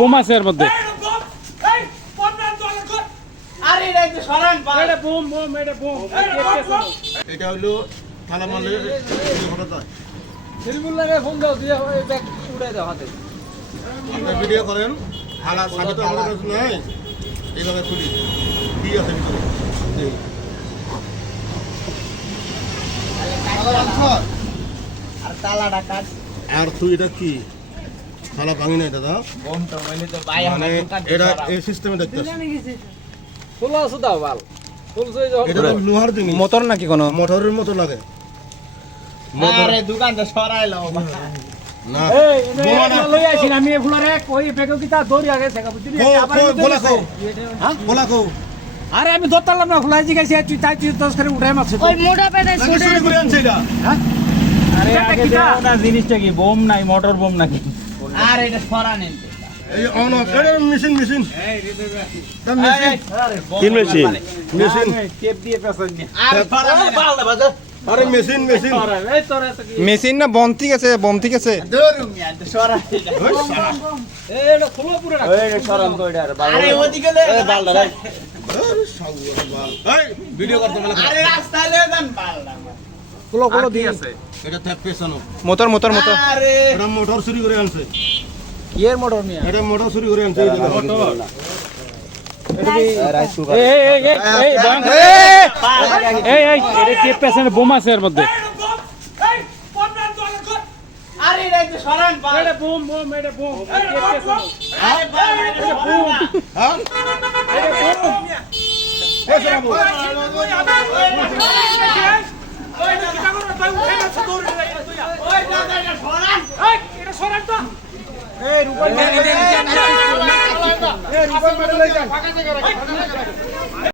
Bomb আছে এর মধ্যে। এটা হলো থানা মালের ভিডিও করেন থানা সাথে তো আমাদের কাছে নাই, এইভাবে খুলি কি আছে ভিতরে আর তালাটা কাট। আর তুই এটা কি থালা ভাঙি না এটা দাও বোম তো বলি তো ভাই মানে আমার দোকান এটা এই সিস্টেমে দেখতেছ এটা তো লোহার জিনিস, মোটর নাকি কোনো? মোটরের মতো লাগে আরে দোকানটা সরাইলো না। আমি এগুলারে কই পেগো কিতা দৌড়ি আগে সেকা বুঝলি বলা কো আরে আমি দৌড়তাম না ফুলাই জিগাইছি তুই তাই তুই 10 করে উঠাই মারছিস ওই মোটা পেটে ছোট চুরি করে আনছে এটা আরে আগে ওটা জিনিসটা কি বোম নাই মোটর বোম নাকি? আর এটা সরানেন এই অন অফ এটা মেশিন মেশিন তিন মেশিন মেশিন টেপ দিয়ে পেছন নিয়ে আর সরানেন পাল্লা বাজা আরে মেশিন মেশিন এই তোরা তো কি মেশিন না বম ঠিক আছে দৌড়ুম মিয়া সরাই এটা খুলো পুরো এই সরান তো এটা আরে ওদিকে লে বালদা রে আরে সাগুরা বাল এই ভিডিও করতে বলে আরে রাস্তায় লে দেন বালদা খুলো দিয়ে আছে এটা ট্যাপ পেছানো মোটর আরে এটা মোটর চুরি করে আনছে কি এর মোটর মিয়া এটা মোটর চুরি করে আনছে মোটর বোম আছে এর মধ্যে। আরে এটা তো সরান বাল বোম বোম এটা বোম আরে বাল এটা বোম হ্যাঁ এই রূপাই